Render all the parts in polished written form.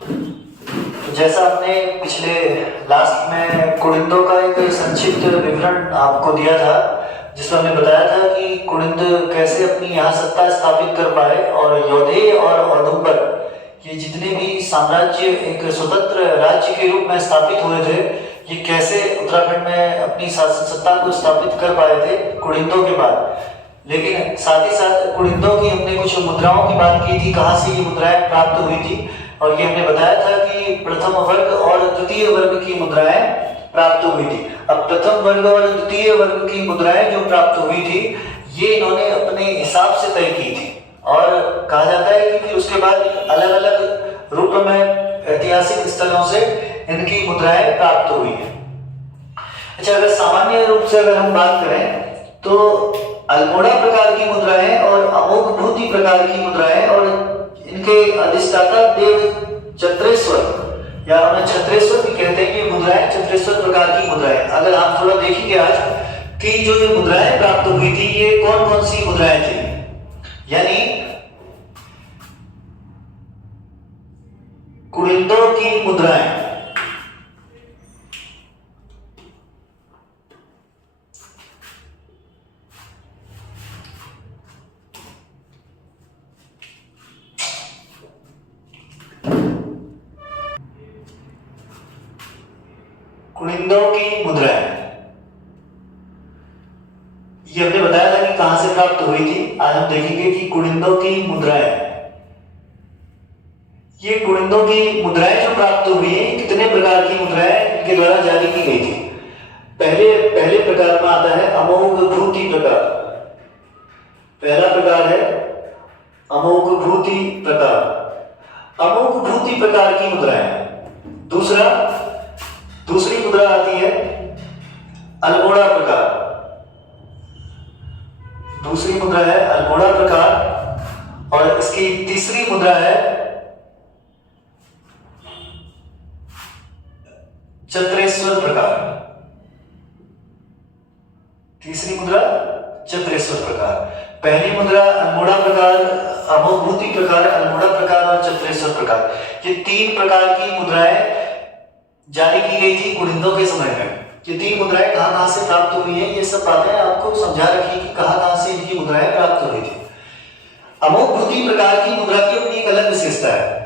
जैसा आपने पिछले लास्ट में कुनिंदों का एक संक्षिप्त विवरण आपको दिया था, जिसमें हमने बताया था कि कुनिंद कैसे अपनी यहाँ सत्ता स्थापित कर पाए और यौधेय और औदुंबर ये जितने भी साम्राज्य एक स्वतंत्र राज्य के रूप में स्थापित हुए थे, ये कैसे उत्तराखंड में अपनी शासन सत्ता को स्थापित कर पाए थे कुनिंदों के बाद। लेकिन साथ ही साथ कुनिंदों की हमने कुछ मुद्राओं की बात की थी, कहाँ से ये मुद्राएं प्राप्त हुई थी, और ये हमने बताया था कि प्रथम वर्ग और द्वितीय वर्ग की मुद्राएं प्राप्त हुई थी। अब प्रथम वर्ग और द्वितीय वर्ग की मुद्राएं जो प्राप्त हुई थी, ये इन्होंने अपने हिसाब से तय की थी, और कहा जाता है कि फिर उसके बाद अलग अलग रूप में ऐतिहासिक स्थलों से इनकी मुद्राएं प्राप्त हुई है। अच्छा, अगर सामान्य रूप से अगर हम बात करें तो अल्मोड़ा प्रकार की मुद्राएं और अमोघभूति प्रकार की मुद्राएं और इनके अधिष्ठाता देव चत्रेश्वर या उन्हें छत्रेश्वर भी कहते हैं, ये मुद्राएं छत्रेश्वर प्रकार की मुद्राएं। अगर आप थोड़ा देखेंगे आज कि जो ये मुद्राएं प्राप्त हुई थी, ये कौन कौन सी मुद्राएं थी, यानी कुनिंदों की मुद्राएं, कुनिंदों की मुद्राएं, ये हमने बताया था कि कहां से प्राप्त हुई थी। आज हम देखेंगे कि कुनिंदों की मुद्राएं, ये कुनिंदों की मुद्राएं जो प्राप्त हुई है, कितने प्रकार की मुद्राएं इनके द्वारा जारी की गई थी। पहले प्रकार में आता है अमोघभूति प्रकार। पहला प्रकार है अमोघभूति प्रकार, अमोघभूति प्रकार की मुद्राएं। दूसरी मुद्रा आती है अल्मोड़ा प्रकार। दूसरी मुद्रा है अल्मोड़ा प्रकार, और इसकी तीसरी मुद्रा है चत्रेश्वर प्रकार। तीसरी मुद्रा चत्रेश्वर प्रकार। पहली मुद्रा अल्मोड़ा प्रकार, अमोघभूति प्रकार, अल्मोड़ा प्रकार और चत्रेश्वर प्रकार, ये तीन प्रकार की मुद्राएं जारी की गई थी कुनिंदों के समय में। ये तीन मुद्राएं कहां से प्राप्त हुई है, ये सब बातें आपको समझा रखी कि कहां से इनकी मुद्राएं प्राप्त हुई थी। अमोघभूति प्रकार की मुद्रा की अपनी एक अलग विशेषता है।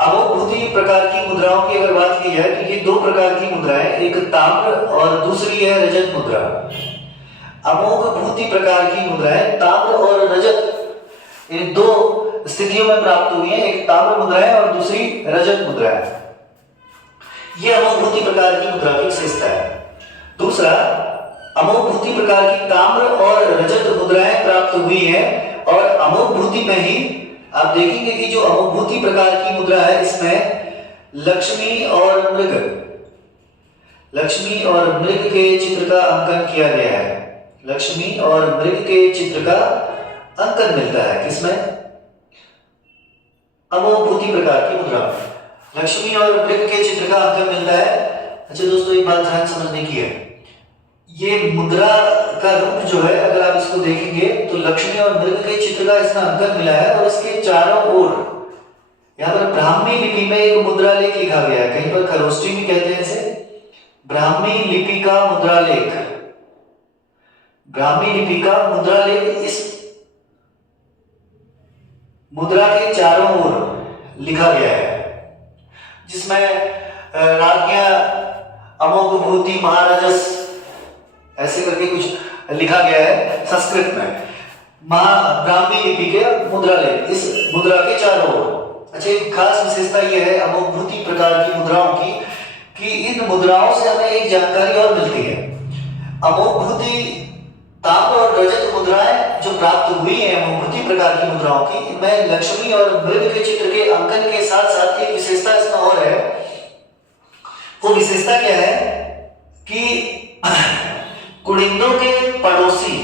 अमोघभूति प्रकार की मुद्राओं की अगर बात की जाए तो ये दो प्रकार की मुद्राएं, एक ताम्र और दूसरी है रजत मुद्रा। अमोघभूति प्रकार की मुद्राएं ताम्र और रजत, इन दो स्थितियों में प्राप्त हुई है, एक ताम्र मुद्रा है और दूसरी रजत मुद्रा है। ये अमोघभूति प्रकार की मुद्रा की विशेषता है। दूसरा, अमोघभूति प्रकार की ताम्र और रजत मुद्राएं प्राप्त हुई है, और अमोघभूति में ही आप देखेंगे कि जो अमोघभूति प्रकार की मुद्रा है, इसमें लक्ष्मी और मृग के चित्र का अंकन किया गया है। लक्ष्मी और मृग के चित्र का अंकन मिलता है किसमें, अमोघभूति प्रकार की मुद्रा में लक्ष्मी और मृग के चित्र का अंकन मिलता है। अच्छा दोस्तों, एक बात ध्यान समझने की है, ये मुद्रा का रूप जो है, अगर आप इसको देखेंगे तो लक्ष्मी और मृग के चित्र का इसमें अंकन मिला है, और इसके चारों ओर यहाँ पर ब्राह्मी लिपि में एक मुद्रा लेख लिखा गया है। कहीं पर खरोष्टी भी कहते हैं इसे, ब्राह्मी लिपि का मुद्रा लेख। ब्राह्मी लिपि का मुद्रा लेख इस मुद्रा के चारों ओर लिखा गया है, जिसमें राज्ञा अमोघभूति महाराजस ऐसे करके कुछ लिखा गया है संस्कृत में, ब्राह्मी लिपि के मुद्रा लेख इस मुद्रा के चारों ओर। अच्छा, एक खास विशेषता यह है अमोघभूति प्रकार की मुद्राओं की कि इन मुद्राओं से हमें एक जानकारी और मिलती है। अमोघभूति ताम्र और रजत मुद्राएं जो प्राप्त हुई है अमोघभूति प्रकार की मुद्राओं की, इनमें लक्ष्मी और मृग के चित्र के अंकन के साथ साथ एक विशेषता इसमें और है। वो विशेषता क्या है कि कुनिंदों के पड़ोसी,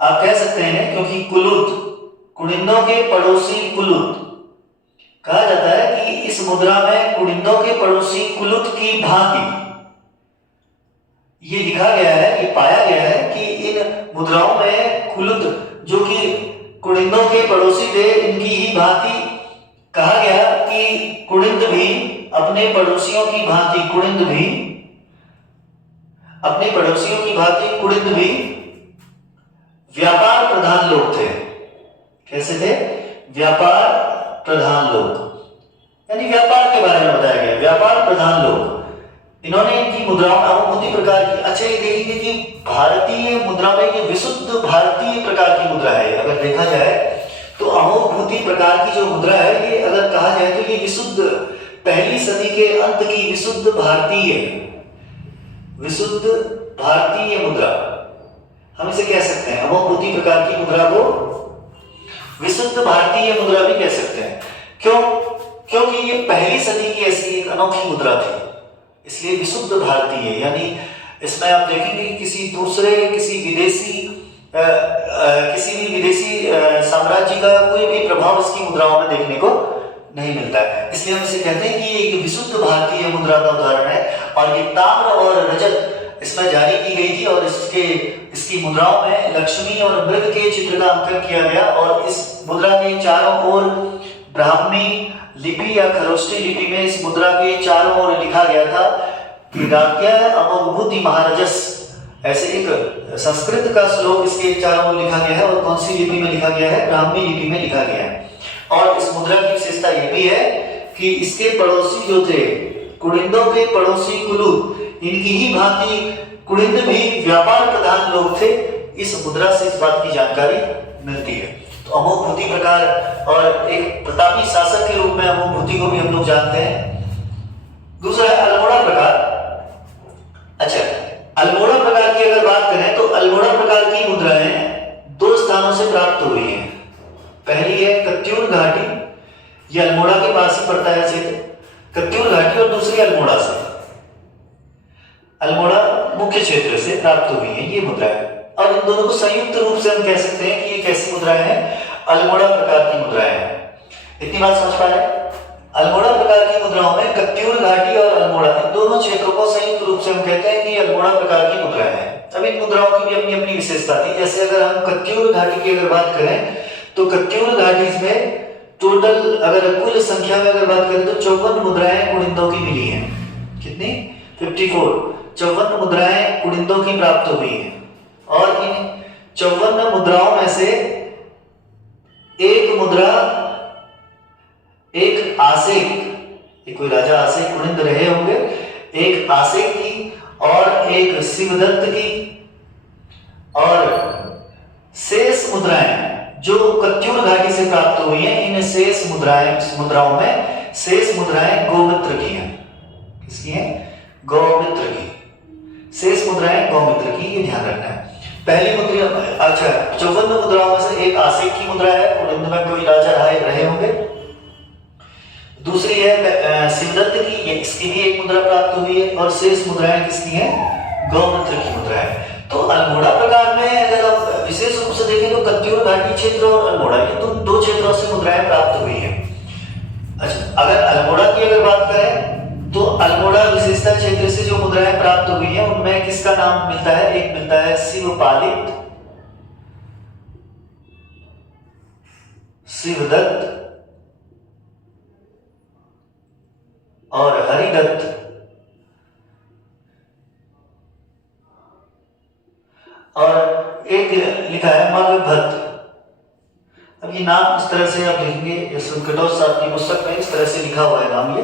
आप कह सकते हैं, क्योंकि कुनिंदों के पड़ोसी कुलुत कहा जाता है कि इस मुद्रा में कुनिंदों के पड़ोसी कुलुत की भांति ये लिखा गया है, ये पाया गया है कि इन मुद्राओं में कुलुत जो कि कुनिंदों के पड़ोसी थे, इनकी ही भांति कहा गया कि कि कुड़िंद भी अपने पड़ोसियों की भांति कुड़िंद भी व्यापार प्रधान लोग थे। कैसे थे? व्यापार प्रधान लोग, यानी व्यापार के बारे में बताया गया, व्यापार प्रधान लोग। इन्होंने इनकी मुद्राओं में अनुभूति प्रकार की, अच्छा ये देखिए कि भारतीय मुद्रा में ये विशुद्ध भारतीय प्रकार की मुद्रा है। अगर देखा जाए तो अमोघभूति प्रकार की जो मुद्रा है, ये अगर कहा जाए तो ये विशुद्ध पहली सदी के अंत की विशुद्ध भारतीय मुद्रा, हम इसे कह सकते हैं। अमोघभूति प्रकार की मुद्रा को विशुद्ध भारतीय मुद्रा भी कह सकते हैं। क्यों? क्योंकि ये पहली सदी की ऐसी एक अनोखी मुद्रा थी, इसलिए विशुद्ध भारतीय। यानी इसमें आप देखेंगे किसी भी विदेशी साम्राज्य का कोई भी प्रभाव इसकी मुद्राओं में देखने को नहीं मिलता है। इसलिए हम इसे कहते हैं कि ये एक विशुद्ध भारतीय मुद्रा का उदाहरण है। और ये ताम्र और रजत इसमें जारी की गई थी और इसकी मुद्राओं में लक्ष्मी और मृग के चित्र का अंकन किया गया। और इस मुद्रा के चारों ओर ब्राह्मी लिपि या खरोष्टी लिपि में इस मुद्रा के चारों ओर लिखा गया था अमोघभूति महारजस। ऐसे एक संस्कृत का श्लोक इसके चारों ओर लिखा गया है। और कौन सी लिपि में लिखा गया है? ब्राह्मी लिपि में लिखा गया है। और इस मुद्रा की विशेषता यह भी है कि इसके पड़ोसी जो थे, कुड़िंदों के पड़ोसी कुलु, इनकी ही भांति कुड़िंद भी व्यापार प्रधान लोग थे। इस मुद्रा से इस बात की जानकारी मिलती है। तो अमोघभूति प्रकार, और एक प्रतापी शासक के रूप में अमोघभूति को भी हम लोग जानते हैं। दूसरा है अल्मोड़ा प्रकार। अच्छा, अल्मोड़ा प्रकार की अगर बात करें तो अल्मोड़ा प्रकार की मुद्राएं दो स्थानों से प्राप्त हुई हैं। पहली है कत्यूर घाटी, यह अल्मोड़ा के पास ही पड़ता है क्षेत्र, कत्यूर घाटी। और दूसरी अल्मोड़ा से, अल्मोड़ा मुख्य क्षेत्र से प्राप्त हुई है ये मुद्राएं। और इन दोनों को संयुक्त रूप से हम कह सकते हैं कि ये कैसी मुद्राएं हैं? अल्मोड़ा प्रकार की मुद्राएं हैं। इतनी बात समझ पा रहे हैं? अल्मोड़ा प्रकार की मुद्राओं में कत्यूर घाटी और अल्मोड़ा, इन दोनों क्षेत्रों को संयुक्त रूप से हम कहते हैं कि अल्मोड़ा प्रकार की मुद्राएं हैं। अब इन मुद्राओं की भी अपनी अपनी विशेषता थी। जैसे अगर हम कत्यूर घाटी की अगर बात करें तो कत्यूर घाटी में टोटल अगर कुल संख्या में अगर बात करें तो 54 मुद्राएं कुड़िंदों की मिली हैं। कितनी? 54। 54 मुद्राएं कुड़िंदों की प्राप्त हुई हैं। और इन 54 मुद्राओं में से एक मुद्रा, एक आसेक, कोई राजा आसेक कुड़िंद रहे होंगे, एक आसेक की और एक शिवदत्त की। और शेष मुद्राएं जो कत्यूर घाटी से प्राप्त हुई हैं, इन शेष मुद्राओं में शेष मुद्राएं गौमित्र की हैं। किसकी हैं? गौमित्र की। शेष मुद्राएं गौमित्र की, ये ध्यान रखना है। पहली मुद्रा, अच्छा, 54 मुद्राओं में से एक आसेक की मुद्रा है, कुड़िंद में कोई राजा रहे होंगे। दूसरी है शिवदत्त की, इसकी भी एक मुद्रा प्राप्त हुई है। और शेष मुद्राएं किसकी हैं? गौमित्र की मुद्राएं। तो अल्मोड़ा प्रकार में अगर आप विशेष रूप से देखें तो कत्यूर घाटी क्षेत्र और अल्मोड़ा, ये दो क्षेत्रों से मुद्राएं प्राप्त हुई है। अच्छा, अगर अल्मोड़ा की अगर बात करें तो अल्मोड़ा विशेषता क्षेत्र से जो मुद्राएं प्राप्त हुई हैं उनमें किसका नाम मिलता है? एक मिलता है शिवपालित, शिवदत्त और हरिदत्त। और एक लिखा है मगभद्द। अब ये नाम इस तरह से आप लिखेंगे, जैसे कटौज साहब की पुस्तक में इस तरह से लिखा हुआ है नाम ये।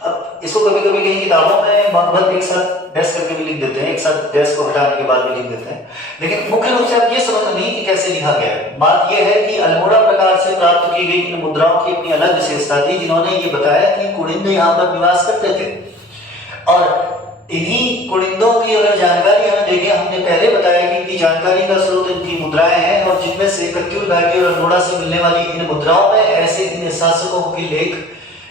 अब इसको कभी कभी कहीं किताबों में मगभद्द एक साथ डैश करके भी लिख देते हैं, एक साथ डैश को हटाने के बाद भी लिख देते हैं। लेकिन मुख्य रूप से आप ये समझ नहीं कि कैसे लिखा गया है। बात यह है कि अल्मोड़ा प्रकार से प्राप्त की गई इन मुद्राओं की अपनी अलग विशेषता थी, जिन्होंने ये बताया कि कुड़िंद यहाँ पर निवास करते थे। और इन्हीं कुड़िंदों की अगर जानकारी हम देखें, हमने पहले बताया कि इनकी जानकारी का स्रोत इनकी मुद्राएं हैं। और जिनमें से कत्यूर घाटी और अल्मोड़ा से मिलने वाली इन मुद्राओं में ऐसे इन शासकों के लेख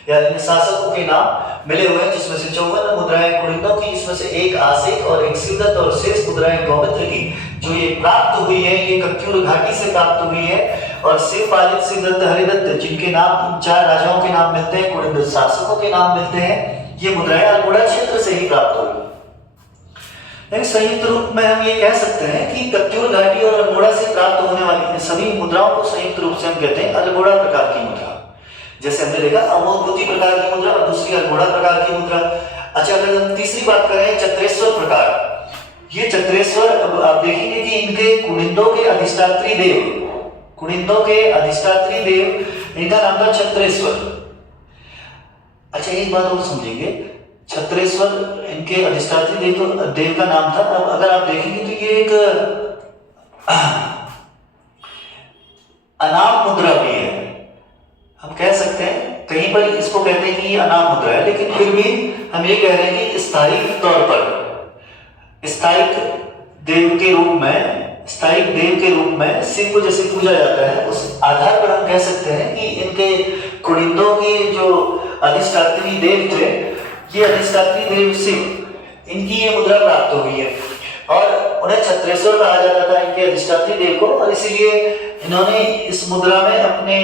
या इन शासकों के नाम मिले हुए हैं, जिसमें से 54 मुद्राएं कुड़िंदों की, जिसमें से एक आसेक और एक शिवदत्त और शेष मुद्राएं गौमित्र की। जो ये प्राप्त हुई है ये कत्यूर घाटी से प्राप्त हुई है। और शिवपालित, शिवदत्त, हरिदत्त, जिनके नाम इन 4 राजाओं के नाम मिलते हैं, कुड़िंद शासकों के नाम मिलते हैं, ये मुद्राएं अल्मोड़ा क्षेत्र से ही प्राप्त हुई। लेकिन संयुक्त रूप में हम ये कह सकते हैं कि कत्यूर घाटी और अल्मोड़ा से प्राप्त होने वाली सभी मुद्राओं को संयुक्त रूप से हम कहते हैं अल्मोड़ा प्रकार की मुद्रा। जैसे हमने देखा अमोघभूति प्रकार की मुद्रा और दूसरी अल्मोड़ा प्रकार की मुद्रा। अच्छा, अगर हम तीसरी बात करें चत्रेश्वर प्रकार, ये चत्रेश्वर अब आप देखेंगे कि इनके कुनिंदों के अधिष्ठात्री देव, कुनिंदों के अधिष्ठात्री देव, इनका नाम था छत्रेश्वर। अच्छा, एक बात और समझेंगे, छत्रेश्वर इनके अधिष्ठात्री देव का नाम था। अब अगर आप देखेंगे तो ये एक अनाम मुद्रा भी है, हम कह सकते हैं कहीं पर इसको कहते हैं कि ये अनाम मुद्रा है, लेकिन फिर भी हम ये कह रहे हैं कि स्थायी तौर पर स्थायी देव के रूप में, स्थायी देव के रूप में शिव को जैसे पूजा जाता है, उस आधार पर हम कह सकते हैं कि इनके कुनिंदों के जो अधिष्ठात्री देव थे, ये अधिष्ठात्री देव शिव, इनकी ये मुद्रा प्राप्त हो गई है और उन्हें छत्रेश्वर कहा जाता था इनके अधिष्ठात्री देव को, और इसीलिए इन्होंने इस मुद्रा में अपने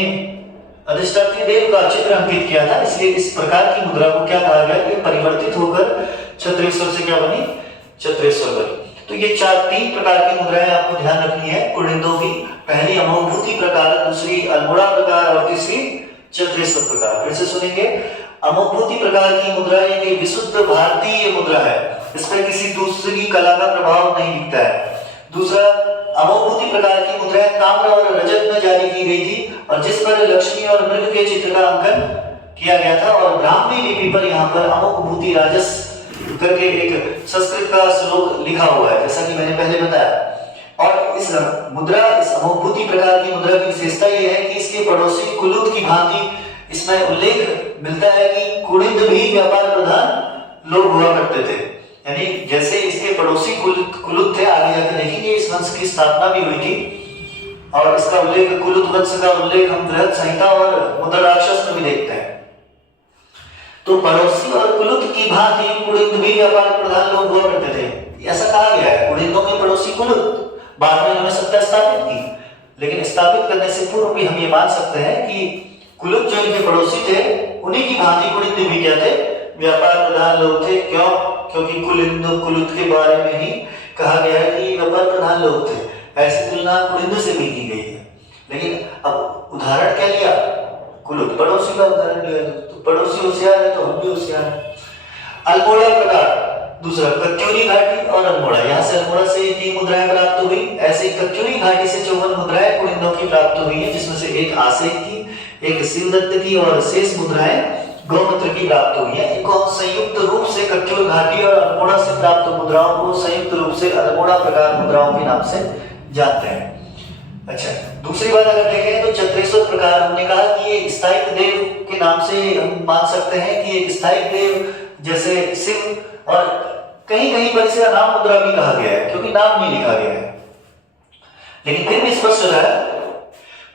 अधिष्ठात्री देव का चित्र अंकित किया था। इसलिए इस प्रकार की मुद्रा को क्या कहा गया, ये परिवर्तित होकर छत्रेश्वर से क्या बनी, छत्रेश्वर बनी। तो ये तीन प्रकार की मुद्राएं आपको ध्यान रखनी है कुनिंदों की। पहली अमोघभूति प्रकार, दूसरी अल्मोड़ा प्रकार और तीसरी छत्रेश्वर प्रकार। फिर से सुनेंगे, अमोघभूति प्रकार की मुद्रा एक विशुद्ध भारतीय मुद्रा है, इस पर किसी दूसरी कला का प्रभाव नहीं दिखता है। दूसरा, अमोघभूति प्रकार की मुद्राएं ताम्र और रजत में जारी की गई थी और जिस पर लक्ष्मी और मृग के चित्र का अंकन किया गया था, और ब्राह्मी लिपि पर यहाँ पर अमोघभूति राजस करके एक संस्कृत का श्लोक लिखा हुआ है, जैसा कि मैंने पहले बताया। और इस मुद्रा, इस अमोघभूति प्रकार की मुद्रा की विशेषता यह है कि इसके पड़ोसी कुलुत की भांति इसमें उल्लेख मिलता है कि कुनिंद भी व्यापार प्रधान लोग हुआ करते थे, यानी जैसे इसके पड़ोसी कुलुत थे, आगे जाकर देखेंगे इस वंश की स्थापना भी हुई थी, और इसका उल्लेख कुलुत वंश का उल्लेख हम बृहद संहिता और मुद्रा राक्षस में भी देखते हैं। तो पड़ोसी और कुलुत की भांति कुनिंद भी व्यापार प्रधान लोग हुआ करते थे, ऐसा कहा गया है। कुनिंदों के पड़ोसी कुलुत, बाद में उन्होंने सत्ता स्थापित की, लेकिन स्थापित करने से पूर्व भी हम ये मान सकते हैं कि कुलुत जो इनके पड़ोसी थे, उन्हीं की भांति कुनिंद भी क्या थे, व्यापार प्रधान लोग थे। क्यों? क्योंकि कुलुत के बारे में ही कहा गया है कि व्यापार प्रधान लोग थे। ऐसी तुलना कुनिंद से भी की गई है, लेकिन अब उदाहरण क्या लिया, कुलुत, पड़ोसी का उदाहरण लिया, तो पड़ोसी होशियार है तो हम भी होशियार हैं। अल्मोड़ा प्रकार, दूसरा कत्यूरी घाटी और अल्मोड़ा, यहाँ से अल्मोड़ा से 3 मुद्राएं प्राप्त हुई। ऐसे कत्यूरी घाटी से 54 मुद्राएं कुनिंदों की प्राप्त हुई है, जिसमें से एक आसेक की, एक शिवदत्त की और शेष मुद्राएं गौमूत्र की प्राप्त हुई है। इनको हम संयुक्त रूप से कत्यूर घाटी और अल्मोड़ा से प्राप्त मुद्राओं को संयुक्त रूप से अल्मोड़ा प्रकार मुद्राओं के नाम से जानते हैं। अच्छा, दूसरी बात अगर देखें तो छत्रेश्वर प्रकार, हमने कहा कि ये स्थायी देव के नाम से हम मान सकते हैं कि एक स्थायी देव जैसे शिव, और कहीं कहीं पर इसे अनाम मुद्रा भी कहा गया है क्योंकि नाम नहीं लिखा गया है, लेकिन फिर भी स्पष्ट रहा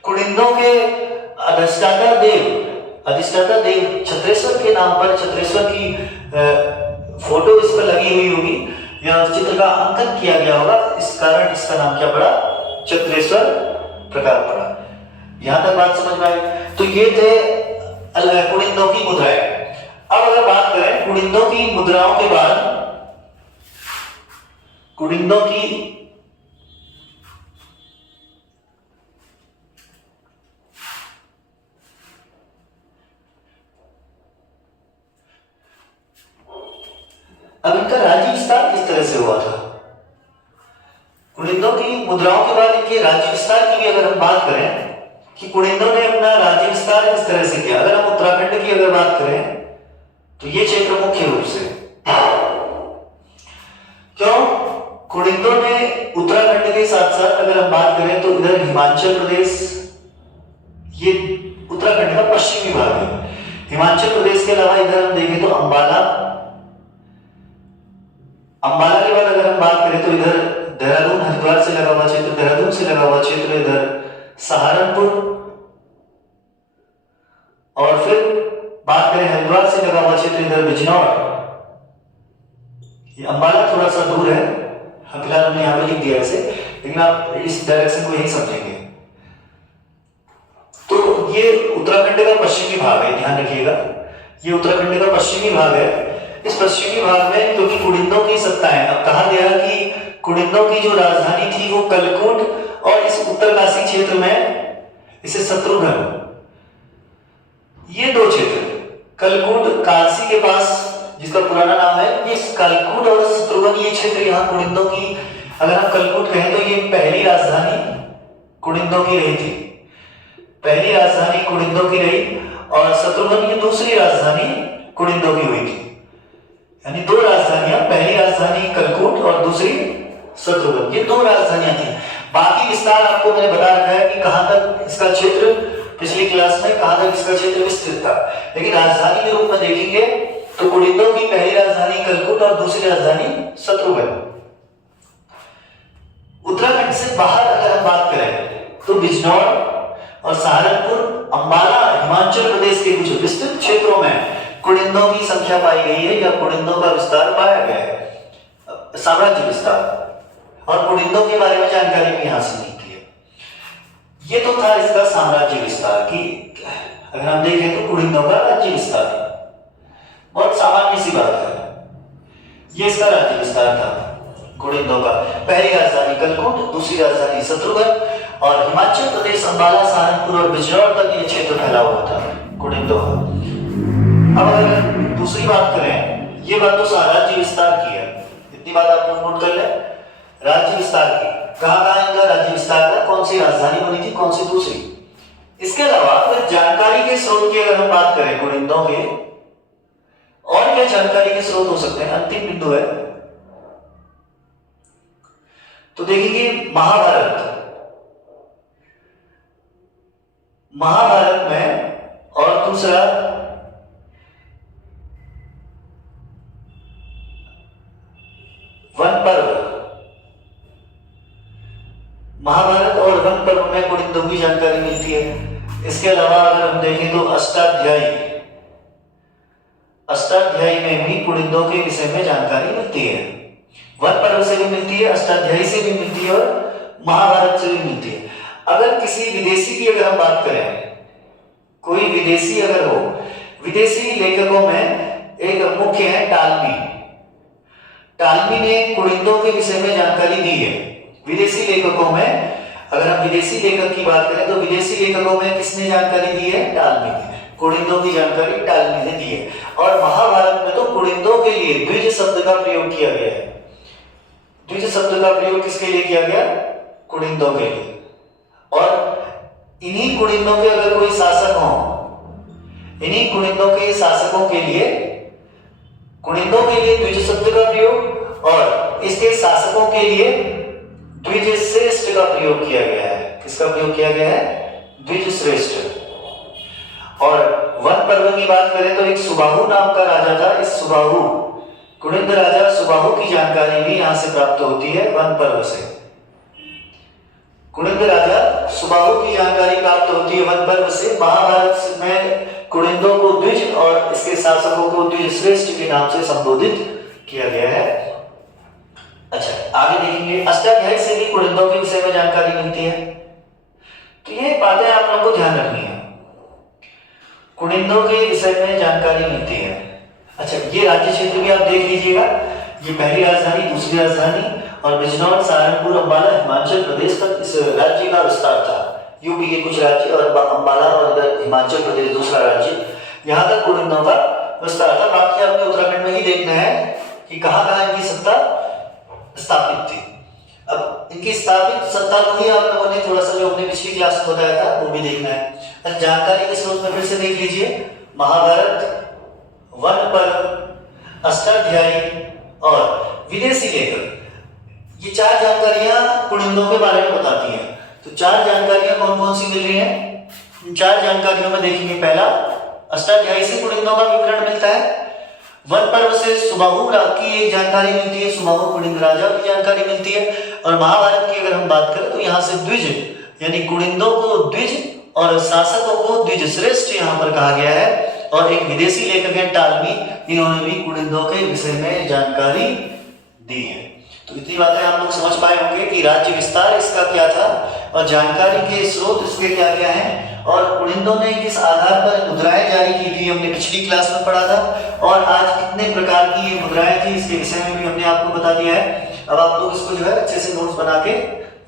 कुनिंदों के अधिष्ठाता देव छत्रेश्वर के नाम पर, छत्रेश्वर की फोटो इस पर लगी हुई होगी या चित्र का अंकन किया गया होगा, इस कारण इसका नाम क्या पड़ा, छत्रेश्वर प्रकार पड़ा। यहां तक बात समझ में आई। तो ये थे कुनिंदों की मुद्राएं। अब अगर बात करें कुनिंदों की मुद्राओं के बाद, कुनिंदों की अब इनका राज्य विस्तार किस तरह से हुआ था। कुनिंदों की मुद्राओं के बाद इनके राज्य विस्तार की भी अगर हम बात करें कि कुनिंदों ने अपना राज्य विस्तार किस तरह से किया, अगर हम उत्तराखंड की अगर बात करें तो ये क्षेत्र मुख्य रूप से, क्यों, कुनिंदों ने उत्तराखंड के साथ साथ अगर हम बात करें तो इधर हिमाचल प्रदेश, ये उत्तराखंड का पश्चिमी भाग है। हिमाचल प्रदेश के अलावा इधर हम देखें तो अंबाला के बाद अगर हम बात करें तो इधर देहरादून, हरिद्वार से लगा हुआ क्षेत्र, देहरादून से लगा हुआ क्षेत्र, इधर सहारनपुर, और फिर बात करें हरिद्वार से लगा हुआ क्षेत्र, इधर बिजनौर। ये अंबाला थोड़ा सा दूर है, फिलहाल हमने यहाँ पे लिख दिया इसे, लेकिन आप इस डायरेक्शन को यही समझेंगे। तो ये उत्तराखंड का पश्चिमी भाग है, ध्यान रखिएगा, ये उत्तराखंड का पश्चिमी भाग है। इस पश्चिमी भाग में क्योंकि कुनिंदों की सत्ता है, अब कहा गया कि कुनिंदों की जो राजधानी थी वो कलकूट, और इस उत्तरकाशी क्षेत्र में इसे शत्रुघ्न, ये दो क्षेत्र कलकूट कालसी के पास जिसका पुराना नाम है, ये कलकूट और शत्रुघ्न, ये क्षेत्र यहाँ कुड़िंदों की, अगर हम कलकूट कहें तो ये पहली राजधानी कुड़िंदों की रही थी, पहली राजधानी कुड़िंदों की रही, और शत्रुघ्न की दूसरी राजधानी कुड़िंदों की हुई थी। यानी दो राजधानियां, पहली राजधानी कलकूट और दूसरी शत्रुघ्न, ये दो राजधानियां थी। बाकी विस्तार आपको मैंने बता रखा है कि कहां तक इसका क्षेत्र, पिछली क्लास में कहां तक इसका क्षेत्र विस्तृत था, लेकिन राजधानी के रूप में देखेंगे तो कुड़िंदों की पहली राजधानी कलकूट और दूसरी राजधानी शत्रुघ्न। उत्तराखंड से बाहर अगर हम बात करें तो बिजनौर और सहारनपुर, अंबाला, हिमाचल प्रदेश के कुछ विस्तृत क्षेत्रों में कुड़िंदों की संख्या पाई गई है या कुड़िंदों का विस्तार पाया गया है, साम्राज्य विस्तार, और कुड़िंदों के बारे में जानकारी भी हासिल नहीं की है। ये तो था इसका साम्राज्य विस्तार की, अगर हम देखें तो कुड़िंदों का राज्य विस्तार, बहुत सामान्य सी बात है। ये इसका राज्य विस्तार था कुड़िंदों का, पहली राजधानी कलकूट, दूसरी राजधानी शत्रुघ्न, और हिमाचल प्रदेश, अंबाला, सहारनपुर और बिजनौर तक ये क्षेत्र फैला हुआ था कुड़िंदों का। अब अगर दूसरी बात करें, ये बात तो राज्य विस्तार की है, इतनी बात आप लोग नोट कर लें, राज्य विस्तार की, कहाँ इनका राज्य विस्तार था, कौन सी राजधानी बनी थी, कौन सी दूसरी। इसके अलावा अगर जानकारी के स्रोत की अगर हम बात करें कुड़िंदों के, और क्या जानकारी के स्रोत हो सकते हैं, अंतिम बिंदु है, तो देखेंगे महाभारत, महाभारत में, और दूसरा वन पर्व, महाभारत और वन पर्व में कुड़िंदों की जानकारी मिलती है। इसके अलावा अगर हम देखें तो अष्टाध्यायी, अष्टाध्यायी में भी कुड़िंदों के विषय में जानकारी मिलती है, वन पर्व से भी मिलती है, अष्टाध्यायी से भी मिलती है और महाभारत से भी मिलती है। अगर किसी विदेशी की अगर हम बात करें, कोई विदेशी अगर हो, विदेशी लेखकों में एक मुख्य है टालमी, टालमी ने कुड़िंदों के विषय में जानकारी दी है। विदेशी लेखकों में अगर हम विदेशी लेखक की बात करें तो विदेशी लेखकों में किसने जानकारी दी है, टालमी ने, कुड़िंदों की जानकारी टालमी ने दी है। और महाभारत में तो कुड़िंदों के लिए द्विज शब्द का प्रयोग किया गया है। द्विज शब्द का प्रयोग किसके लिए किया गया, कुड़िंदों के लिए। और इन्हीं कुड़िंदों के अगर कोई शासक हो, इन्हीं कुड़िंदों के शासकों के लिए, कुड़िंदों के लिए द्विज शब्द का प्रयोग और इसके शासकों के लिए द्विज श्रेष्ठ का प्रयोग किया गया है। किसका प्रयोग किया गया है, द्विज श्रेष्ठ। और वन पर्व की बात करें तो एक सुबाहु नाम का राजा था, इस सुबाहु, कुड़िंद राजा सुबाहु की जानकारी भी यहां से प्राप्त होती है वन पर्व से। कुड़िंद राजा सुबाहु की जानकारी प्राप्त होती है वन पर्व से। महाभारत में कुड़िंदों को द्विज और इसके शासकों को द्विज श्रेष्ठ के नाम से संबोधित किया गया है। अच्छा, आगे देखेंगे, अष्टाध्यायी से भी कुड़िंदों के विषय में जानकारी मिलती है। तो ये बातें आप लोगों को ध्यान रखनी है, कुड़िंदों के विषय में जानकारी मिलती है। अच्छा, ये राज्य क्षेत्र भी आप देख लीजिएगा, ये पहली राजधानी, दूसरी राजधानी, और बिजनौर, सहारनपुर, अंबाला, हिमाचल प्रदेश तक इस राज्य का विस्तार था। यूपी के कुछ राज्य और अंबाला और हिमाचल प्रदेश दूसरा राज्य, यहाँ तक कुड़िंदों का विस्तार था। बाकी आपने उत्तराखंड में ही देखना है कि कहाँ कहाँ इनकी सत्ता स्थापित थी। अब इनकी स्थापित सत्ता को ही आप लोगों ने थोड़ा सा जो अपने पिछली क्लास में बताया था वो भी देखना है। जानकारी के स्रोत में फिर से देख लीजिए, महाभारत, वन पर्व, अष्टाध्यायी और विदेशी लेखक, ये चार जानकारियां कुड़िंदों के बारे में बताती हैं। तो चार जानकारियां कौन कौन सी मिल रही हैं, इन चार जानकारियों में देखेंगे। पहला, अष्टाध्यायी से कुड़िंदों का विवरण मिलता है। वन पर्व से सुबाहु की एक जानकारी मिलती है, सुबाहु कुड़िंद राजा की जानकारी मिलती है। और महाभारत की अगर हम बात करें तो यहाँ से द्विज यानी कुड़िंदों को द्विज और शासकों को द्विज श्रेष्ठ यहाँ पर कहा गया है। और एक विदेशी लेखक है टालमी, इन्होंने भी कुड़िंदों के विषय में जानकारी दी है। तो इतनी बातें आप लोग समझ पाए होंगे कि राज्य विस्तार इसका क्या था और जानकारी के स्रोत इसके क्या क्या हैं, और कुड़िंदों ने किस आधार पर मुद्राएं जारी की थी, हमने पिछली क्लास में पढ़ा था। और आज कितने प्रकार की ये मुद्राएं थी इसके विषय में भी हमने आपको बता दिया है। अब आप लोग इसको जो है अच्छे से नोट्स बना के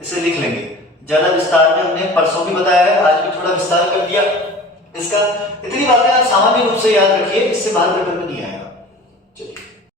इसे लिख लेंगे। ज्यादा विस्तार में हमने परसों भी बताया है, आज भी थोड़ा विस्तार कर दिया। इसका इतनी बातें आप सामान्य रूप से याद रखिए, इससे बाहर पेपर में नहीं आएगा।